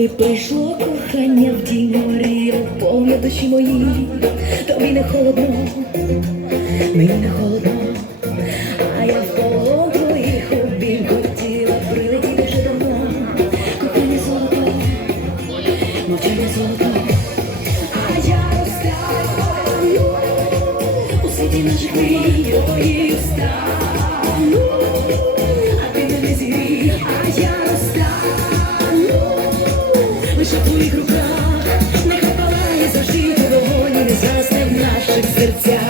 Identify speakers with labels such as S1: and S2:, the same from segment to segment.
S1: Коли прийшло кохання в дім морі, повні душі мої, тобі не холодно, мені не холодно, а я в полон твоїх обійм хотіла прилетіти вже давно, кохання золото, мовчання золото, а я розтаю у світі наших мрій, твої стану, наших серцях.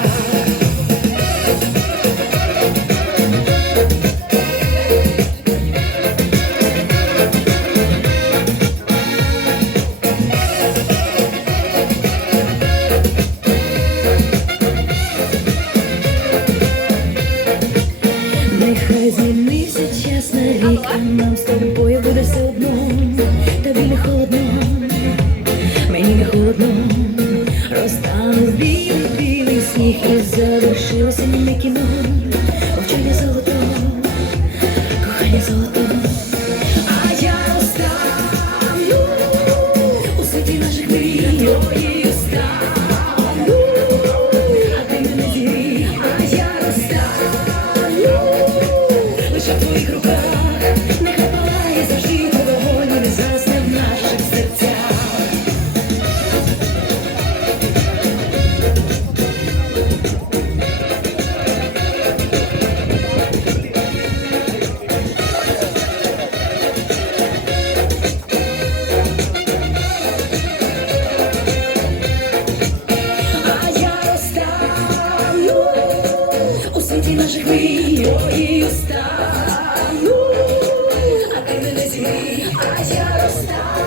S1: Нехай змінився час на рік, а нам з тобою буде все одно. І завершилося не кіно. Мовчання золото, кохання золото. Змією а ти мене змій, я розстану.